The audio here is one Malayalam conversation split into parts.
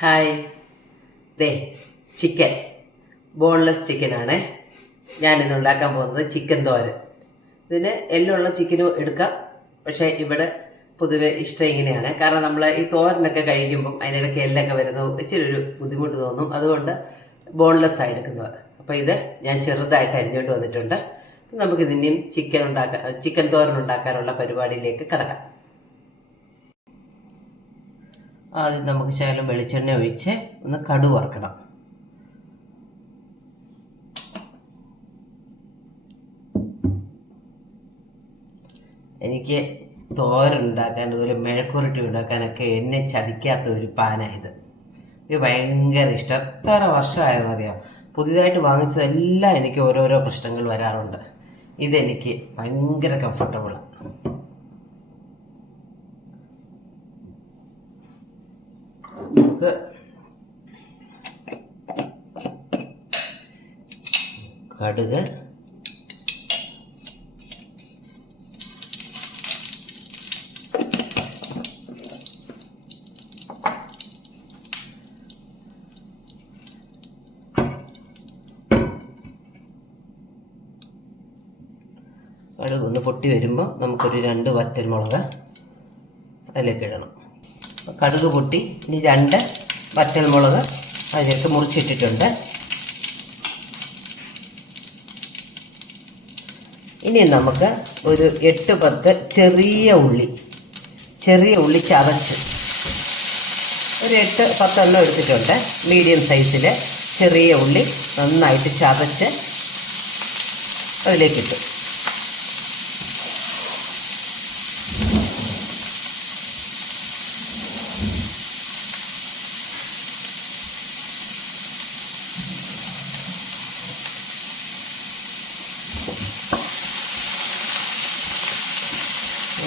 ഹായ്. ദേ ചിക്കൻ, ബോൺലെസ് ചിക്കനാണ് ഞാനിന്ന് ഉണ്ടാക്കാൻ പോകുന്നത്. ചിക്കൻ തോരൻ. ഇതിന് എല്ലുള്ള ചിക്കനും എടുക്കാം, പക്ഷേ ഇവിടെ പൊതുവെ ഇഷ്ടം ഇങ്ങനെയാണ്. കാരണം നമ്മൾ ഈ തോരനൊക്കെ കഴിക്കുമ്പം അതിനിടയ്ക്ക് എല്ലൊക്കെ വരുന്നത് ഇച്ചിരി ഒരു ബുദ്ധിമുട്ട് തോന്നും. അതുകൊണ്ട് ബോൺലെസ് ആയി എടുക്കുന്നത്. അപ്പോൾ ഇത് ഞാൻ ചെറുതായിട്ട് അരിഞ്ഞുകൊണ്ട് വന്നിട്ടുണ്ട്. നമുക്കിതിനെയും ചിക്കൻ തോരൻ ഉണ്ടാക്കാനുള്ള പരിപാടിയിലേക്ക് കടക്കാം. ആദ്യം നമുക്ക് ശകലം വെളിച്ചെണ്ണ ഒഴിച്ച് ഒന്ന് കടുക് വറുക്കണം. എനിക്ക് തോരൻ ഉണ്ടാക്കാൻ, ഒരു മെഴുക്കുരുട്ടി ഉണ്ടാക്കാനൊക്കെ എന്നെ ചതിക്കാത്ത ഒരു പാനായത്. ഇത് ഭയങ്കര ഇഷ്ടം. എത്ര വർഷമായെന്നറിയാം. പുതിയതായിട്ട് വാങ്ങിച്ചതെല്ലാം എനിക്ക് ഓരോരോ പ്രശ്നങ്ങൾ വരാറുണ്ട്. ഇതെനിക്ക് ഭയങ്കര കംഫർട്ടബിളാണ്. നമുക്ക് കടുക്, കടുക് ഒന്ന് പൊട്ടി വരുമ്പോൾ നമുക്കൊരു 2 വറ്റൽമുളക് അതിലേക്ക് ഇടണം. കടുക് പൊട്ടി, ഇനി 2 വറ്റൽമുളക് അതിലേക്ക് മുറിച്ചിട്ടിട്ടുണ്ട്. ഇനി നമുക്ക് ഒരു 8-10 ചെറിയ ഉള്ളി ചതച്ച് ഒരു 8-10 എണ്ണം എടുത്തിട്ടുണ്ട്. മീഡിയം സൈസിൽ ചെറിയ ഉള്ളി നന്നായിട്ട് ചതച്ച് അതിലേക്കിട്ടു.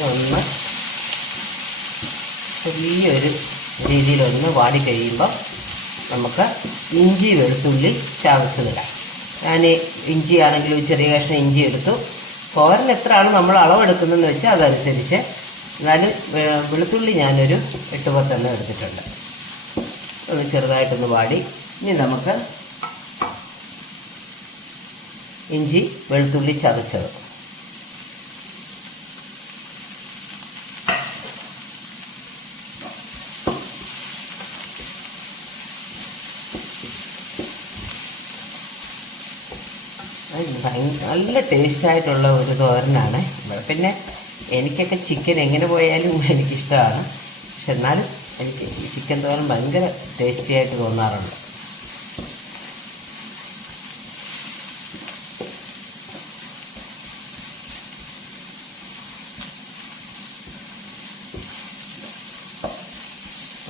ഒന്ന് ചെറിയൊരു രീതിയിലൊന്ന് വാടി കഴിയുമ്പോൾ നമുക്ക് ഇഞ്ചി വെളുത്തുള്ളി ചതച്ചതിടാം. ഞാൻ ഇഞ്ചി ആണെങ്കിൽ ഒരു ചെറിയ കഷ്ണം ഇഞ്ചി എടുത്തു. തോരൻ എത്രയാണ് നമ്മൾ അളവെടുക്കുന്നതെന്ന് വെച്ചാൽ അതനുസരിച്ച്. എന്നാലും വെളുത്തുള്ളി ഞാനൊരു 8-10 എണ്ണം എടുത്തിട്ടുണ്ട്. ഒന്ന് ചെറുതായിട്ടൊന്ന് വാടി. ഇനി നമുക്ക് ഇഞ്ചി വെളുത്തുള്ളി ചതച്ചത് നല്ല ടേസ്റ്റായിട്ടുള്ള ഒരു തോരനാണ്. പിന്നെ എനിക്കൊക്കെ ചിക്കൻ എങ്ങനെ പോയാലും എനിക്കിഷ്ടമാണ്. പക്ഷെ എന്നാലും എനിക്ക് ഈ ചിക്കൻ തോരൻ ഭയങ്കര ടേസ്റ്റി ആയിട്ട് തോന്നാറുണ്ട്.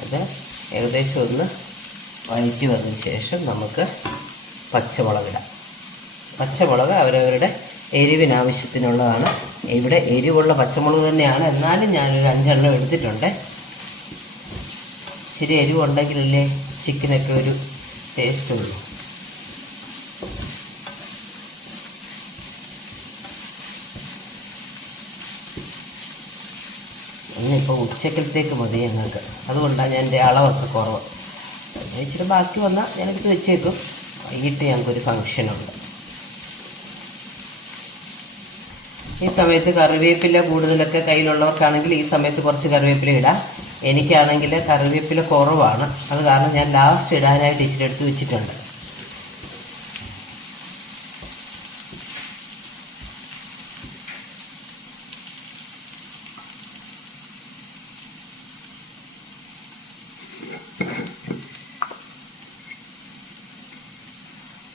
അത് ഏകദേശം ഒന്ന് വഴറ്റി വന്നതിന് ശേഷം നമുക്ക് പച്ചമുളകിടാം. പച്ചമുളക് അവരവരുടെ എരിവിനാവശ്യത്തിനുള്ളതാണ്. ഇവിടെ എരിവുള്ള പച്ചമുളക് തന്നെയാണ്, എന്നാലും ഞാനൊരു 5 എണ്ണം എടുത്തിട്ടുണ്ട്. ശരി, എരിവുണ്ടെങ്കിലല്ലേ ചിക്കനൊക്കെ ഒരു ടേസ്റ്റ് ഉള്ളൂ. ഇന്നിപ്പോൾ ഉച്ചക്കലത്തേക്ക് മതി ഞങ്ങൾക്ക്. അതുകൊണ്ടാണ് ഞാൻ എൻ്റെ അളവൊക്കെ കുറവ്. ഇച്ചിരി ബാക്കി വന്നാൽ ഞാനെടുത്ത് വെച്ചേക്കും. വൈകിട്ട് ഞങ്ങൾക്കൊരു ഫങ്ഷനുണ്ട്. ഈ സമയത്ത് കറിവേപ്പില കൂടുതലൊക്കെ കയ്യിലുള്ളവർക്കാണെങ്കിൽ ഈ സമയത്ത് കുറച്ച് കറിവേപ്പില ഇടാം. എനിക്കാണെങ്കിൽ കറിവേപ്പില കുറവാണ്. അത് കാരണം ഞാൻ ലാസ്റ്റ് ഇടാനായിട്ട് ഇച്ചിരി എടുത്ത് വെച്ചിട്ടുണ്ട്.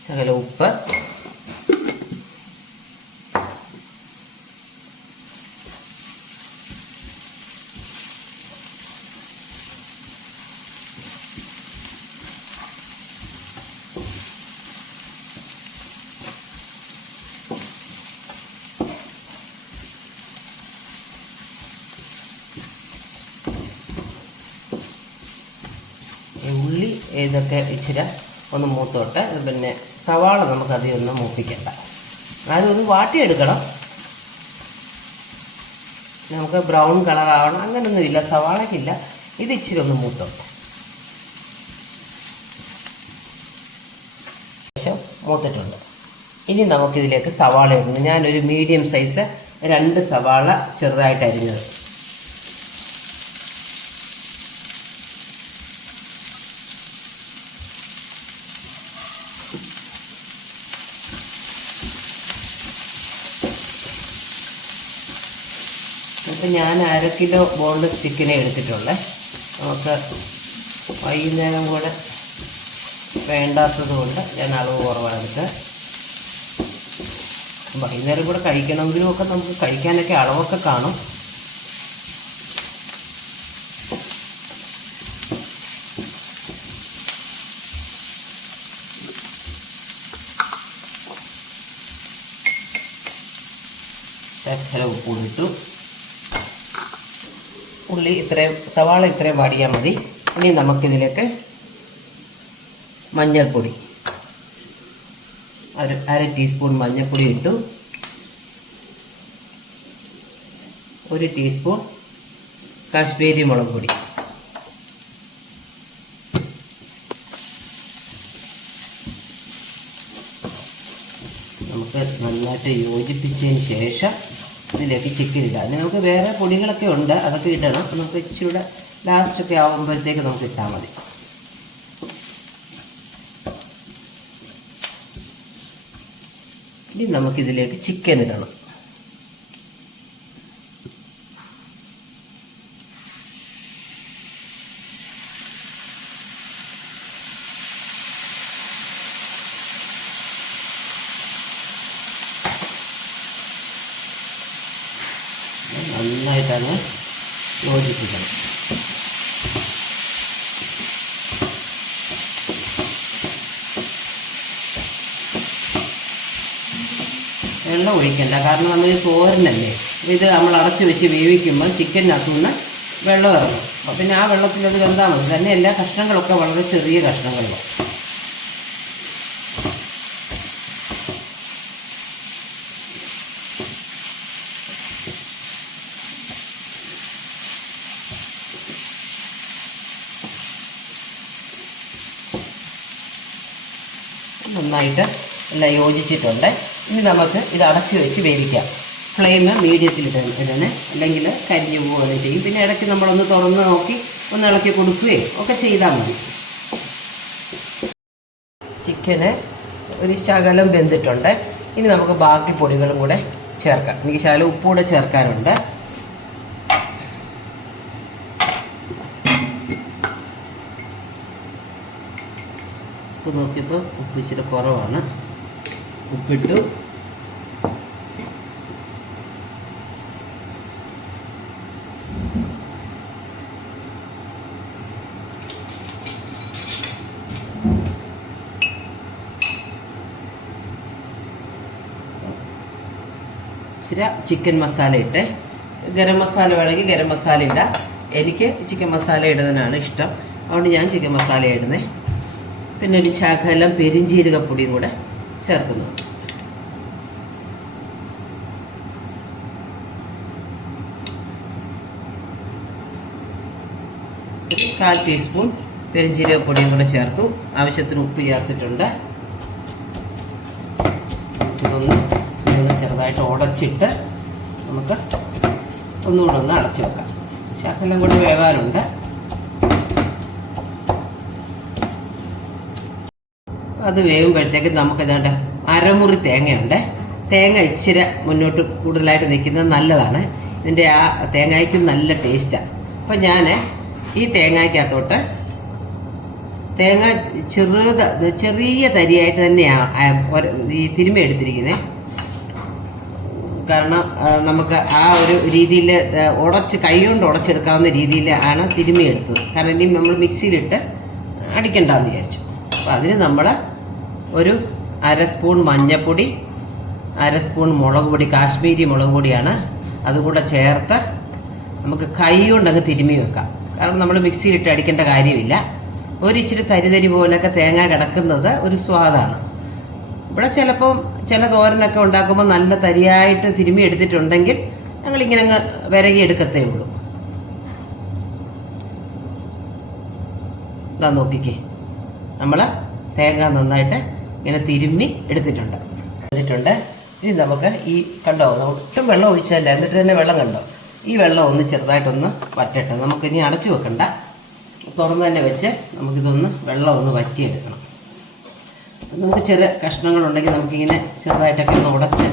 ശകല ഉപ്പ്, ഉള്ളി ഇതൊക്കെ ഇച്ചിരി ഒന്ന് മൂത്തോട്ടെ. പിന്നെ സവാള നമുക്കധികം ഒന്ന് മൂപ്പിക്കണ്ട, എന്നാലും ഒന്ന് വാട്ടിയെടുക്കണം. നമുക്ക് ബ്രൗൺ കളറാവണം അങ്ങനൊന്നുമില്ല, സവാളയ്ക്കില്ല. ഇത് ഇച്ചിരി ഒന്ന് മൂത്തോട്ടെ. മൂത്തിട്ടുണ്ട്. ഇനി നമുക്കിതിലേക്ക് സവാള ഇടുന്നു. ഞാനൊരു മീഡിയം സൈസ് 2 സവാള ചെറുതായിട്ട് അരിഞ്ഞത്. അപ്പം ഞാൻ 1/2 കിലോ ബോൺലെസ് ചിക്കനെ എടുത്തിട്ടുള്ളേ. നമുക്ക് വൈകുന്നേരം കൂടെ വേണ്ടാത്തത് കൊണ്ട് ഞാൻ അളവ് കുറവായിട്ട്, വൈകുന്നേരം കൂടെ കഴിക്കണമെങ്കിലും ഒക്കെ നമുക്ക് കഴിക്കാനൊക്കെ അളവൊക്കെ കാണും. ശർക്കര ഉപ്പിട്ടു. സവാള ഇത്രയും വാടിയാൽ മതി. ഇനി നമുക്കിതിലേക്ക് മഞ്ഞൾപ്പൊടി, 1/2 ടീസ്പൂൺ മഞ്ഞൾപ്പൊടി ഇട്ടു. 1 ടീസ്പൂൺ കാശ്മീരി മുളക് പൊടി, നമുക്ക് നന്നായിട്ട് യോജിപ്പിച്ചതിന് ശേഷം ഇതിലേക്ക് ചിക്കൻ ഇടുക. അതിന് നമുക്ക് വേറെ പൊടികളൊക്കെ ഉണ്ട്, അതൊക്കെ ഇടണം. നമുക്ക് ഇച്ചിരി ലാസ്റ്റൊക്കെ ആകുമ്പോഴത്തേക്ക് നമുക്ക് ഇട്ടാൽ മതി. ഇനി നമുക്കിതിലേക്ക് ചിക്കൻ ഇടണം. നന്നായിട്ടങ്ങ് യോജിപ്പിക്കണം. വെള്ളം ഒഴിക്കണ്ട, കാരണം നമ്മൾ തോരനല്ലേ. ഇത് നമ്മൾ അടച്ച് വെച്ച് വേവിക്കുമ്പോൾ ചിക്കനകത്തുനിന്ന് വെള്ളം ഇറങ്ങും. അപ്പം പിന്നെ ആ വെള്ളത്തിൽ അത് വെന്താൽ മതി. തന്നെ എല്ലാ കഷ്ണങ്ങളൊക്കെ വളരെ ചെറിയ കഷ്ണങ്ങളാണ്. നന്നായിട്ട് എല്ലാം യോജിച്ചിട്ടുണ്ട്. ഇനി നമുക്ക് ഇത് അടച്ച് വെച്ച് വേവിക്കാം. ഫ്ലെയിം മീഡിയത്തിൽ ഇടണേ, അല്ലെങ്കിൽ കരിഞ്ഞു പോവുകയും ചെയ്യും. പിന്നെ ഇടയ്ക്ക് നമ്മളൊന്ന് തുറന്ന് നോക്കി ഒന്ന് ഇളക്കി കൊടുക്കുകയോ ഒക്കെ ചെയ്താൽ മതി. ചിക്കന് ഒരു ശകലം വെന്തിട്ടുണ്ട്. ഇനി നമുക്ക് ബാക്കി പൊടികളും കൂടെ ചേർക്കാം. എനിക്ക് ശകലം ഉപ്പൂടെ ചേർക്കാനുണ്ട്. ഉപ്പ് നോക്കിയപ്പോൾ ഉപ്പ് ഇച്ചിരി കുറവാണ്, ഉപ്പിട്ടു. ഇച്ചിരി ചിക്കൻ മസാല ഇട്ട്, ഗരം മസാല വേണമെങ്കിൽ ഗരം മസാല ഇടാം. എനിക്ക് ചിക്കൻ മസാല ഇടുന്നതിനാണ് ഇഷ്ടം, അതുകൊണ്ട് ഞാൻ ചിക്കൻ മസാല ഇടുന്നത്. പിന്നെ ഒരു ശകലം പെരിഞ്ചീരകപ്പൊടിയും കൂടെ ചേർക്കുന്നു. 1/4 ടീസ്പൂൺ പെരിഞ്ചീരകപ്പൊടിയും കൂടെ ചേർത്തു. ആവശ്യത്തിന് ഉപ്പ് ചേർത്തിട്ടുണ്ട്. ഇതൊന്ന് ചെറുതായിട്ട് ഉടച്ചിട്ട് നമുക്ക് ഒന്നുകൂടെ ഒന്ന് അടച്ചു വെക്കാം. ശകലം കൂടെ വേവാനുണ്ട്. അത് വേവുമ്പോഴത്തേക്ക് നമുക്ക് ഏതാണ്ട് അരമുറി തേങ്ങയുണ്ട്. തേങ്ങ ഇച്ചിരി മുന്നോട്ട് കൂടുതലായിട്ട് നിൽക്കുന്നത് നല്ലതാണ്. ഇതിൻ്റെ ആ തേങ്ങയ്ക്കും നല്ല ടേസ്റ്റാണ്. അപ്പം ഞാൻ ഈ തേങ്ങയ്ക്കകത്തോട്ട് തേങ്ങ ചെറിയ തരിയായിട്ട് തന്നെയാണ് ഈ തിരുമ്മി എടുത്തിരിക്കുന്നത്. കാരണം നമുക്ക് ആ ഒരു രീതിയിൽ കൈ കൊണ്ട് ഉടച്ചെടുക്കാവുന്ന രീതിയിൽ ആണ് തിരുമ്മി എടുത്തത്. കാരണം ഇനി നമ്മൾ മിക്സിയിലിട്ട് അടിക്കണ്ടെന്ന് വിചാരിച്ചു. അപ്പം അതിന് നമ്മൾ ഒരു 1/2 സ്പൂൺ മഞ്ഞൾപ്പൊടി, 1/2 സ്പൂൺ മുളക് പൊടി, കാശ്മീരി മുളക് പൊടിയാണ്, അതുകൂടെ ചേർത്ത് നമുക്ക് കൈ കൊണ്ടങ്ങ് തിരുമ്മി വെക്കാം. കാരണം നമ്മൾ മിക്സിയിലിട്ട് അടിക്കേണ്ട കാര്യമില്ല. ഒരിച്ചിരി തരി പോലൊക്കെ തേങ്ങ കിടക്കുന്നത് ഒരു സ്വാദാണ്. ഇവിടെ ചിലപ്പം ചില തോരനൊക്കെ ഉണ്ടാക്കുമ്പോൾ നല്ല തരിയായിട്ട് തിരുമ്മി എടുത്തിട്ടുണ്ടെങ്കിൽ ഞങ്ങളിങ്ങനെ അങ്ങ് വിരകി എടുക്കത്തേ ഉള്ളൂ. ഇതാ നോക്കിക്കേ, നമ്മൾ തേങ്ങ നന്നായിട്ട് ഇങ്ങനെ തിരുമ്മി എടുത്തിട്ടുണ്ട്. ഇനി നമുക്ക് ഈ കണ്ടോ, ഒട്ടും വെള്ളം ഒഴിച്ചല്ല, എന്നിട്ട് തന്നെ വെള്ളം കണ്ടോ, ഈ വെള്ളം ഒന്ന് ചെറുതായിട്ടൊന്ന് വറ്റട്ടെ. നമുക്കിനി അടച്ചു വെക്കണ്ട, തുറന്ന് തന്നെ വെച്ച് നമുക്കിതൊന്ന് വെള്ളം ഒന്ന് വറ്റിയെടുക്കണം. നമുക്ക് ചെറിയ കഷ്ണങ്ങളുണ്ടെങ്കിൽ നമുക്കിങ്ങനെ ചെറുതായിട്ടൊക്കെ ഒന്ന് ഉടച്ച്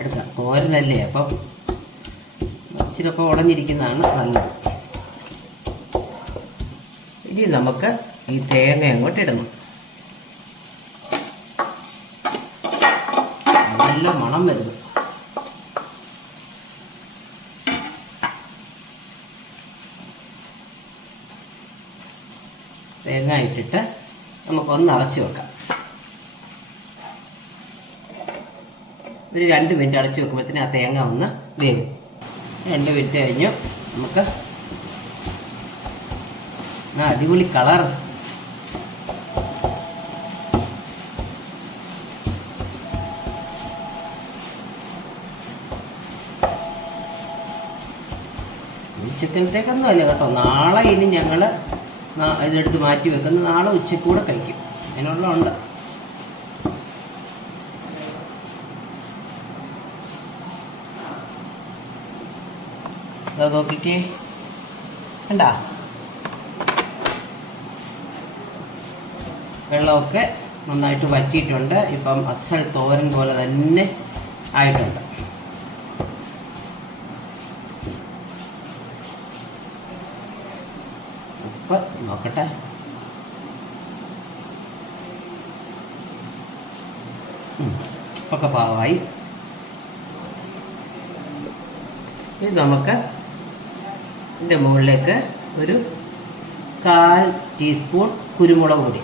എടുക്കാം. തോരനല്ലേ, അപ്പം ഇച്ചിരൊക്കെ ഉടഞ്ഞിരിക്കുന്നതാണ് നല്ലത്. ഇനി നമുക്ക് ഈ തേങ്ങ അങ്ങോട്ട് ഇടണം. നല്ല മണം വരുന്നു. തേങ്ങ ഇട്ടിട്ട് നമുക്കൊന്ന് അടച്ചു വെക്കാം. ഒരു 2 മിനിറ്റ് അടച്ചു വെക്കുമ്പോഴത്തേന് ആ തേങ്ങ ഒന്ന് വേവും. 2 മിനിറ്റ് കഴിഞ്ഞു. നമുക്ക് അടിപൊളി കളർ. ഉച്ചക്കലത്തേക്കൊന്നും അല്ല കേട്ടോ, നാളെ ഇനി ഞങ്ങൾ ഇതെടുത്ത് മാറ്റി വെക്കുന്നത്, നാളെ ഉച്ചക്കൂടെ കഴിക്കും. അതിനുള്ളതുണ്ട്. അത് നോക്കിക്കേ, കണ്ടാ വെള്ളമൊക്കെ നന്നായിട്ട് വറ്റിയിട്ടുണ്ട്. ഇപ്പം അസൽ തോരൻ പോലെ തന്നെ ആയിട്ടുണ്ട്. ഉപ്പ് നോക്കട്ടെ. ഒക്കെ പാകമായി. ഇത് നമുക്ക് ഇതിൻ്റെ മുകളിലേക്ക് ഒരു 1/4 ടീസ്പൂൺ കുരുമുളക് പൊടി,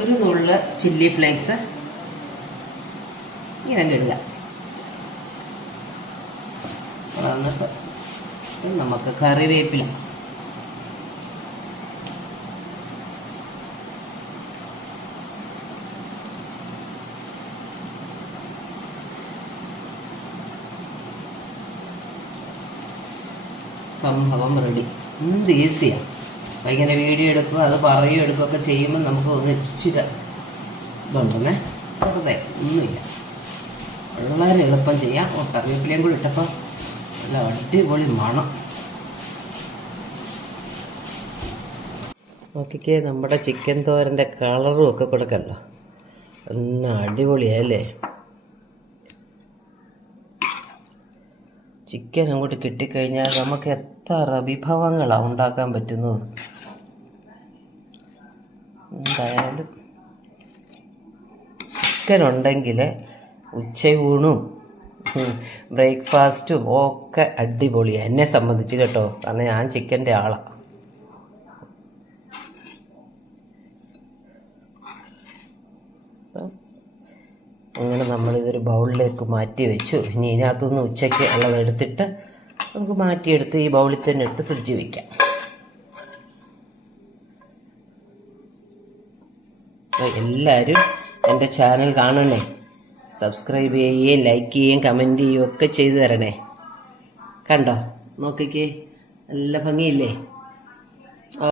ഒരു നുള്ള് ചില്ലി ഫ്ലേക്സ് ഇങ്ങനെ ഇടുക. എന്നിട്ട് നമുക്ക് കറിവേപ്പില, സംഭവം റെഡി. എന്ത് ഈസിയാണ്. അപ്പം ഇങ്ങനെ വീഡിയോ എടുക്കുക, അത് പറയുകയോ എടുക്കുകയൊക്കെ ചെയ്യുമ്പോൾ നമുക്ക് ഒന്ന് ഇച്ചിരി ഇതുണ്ടെന്നേ, വെറുതെ ഒന്നുമില്ല, വളരെ എളുപ്പം ചെയ്യാം. കറിവേപ്പിലയും കൂടി ഇട്ടപ്പോൾ നല്ല അടിപൊളി മണം. നോക്കിക്കേ, നമ്മുടെ ചിക്കൻ തോരൻ്റെ കളറും ഒക്കെ കൊടുക്കല്ലോ, നല്ല അടിപൊളിയല്ലേ. ചിക്കൻ അങ്ങോട്ട് കിട്ടിക്കഴിഞ്ഞാൽ നമുക്ക് എത്ര വിഭവങ്ങളാണ് ഉണ്ടാക്കാൻ പറ്റുന്നത്. എന്തായാലും ചിക്കൻ ഉണ്ടെങ്കിൽ ഉച്ചയൂണും ബ്രേക്ക്ഫാസ്റ്റും ഒക്കെ അടിപൊളിയാണ്, എന്നെ സംബന്ധിച്ച് കേട്ടോ. കാരണം ഞാൻ ചിക്കൻ്റെ ആളാണ്. അങ്ങനെ നമ്മളിതൊരു ബൗളിലേക്ക് മാറ്റി വെച്ചു. ഇനി ഇതിനകത്തുനിന്ന് ഉച്ചയ്ക്ക് ഉള്ളത് എടുത്തിട്ട് നമുക്ക് മാറ്റിയെടുത്ത് ഈ ബൗളിൽ തന്നെ എടുത്ത് ഫ്രിഡ്ജിൽ വയ്ക്കാം. എല്ലാവരും എൻ്റെ ചാനൽ കാണണേ, സബ്സ്ക്രൈബ് ചെയ്യുകയും ലൈക്ക് ചെയ്യുകയും കമൻറ്റ് ചെയ്യുകയും ഒക്കെ ചെയ്തു തരണേ. കണ്ടോ, നോക്കിക്കേ, നല്ല ഭംഗിയില്ലേ.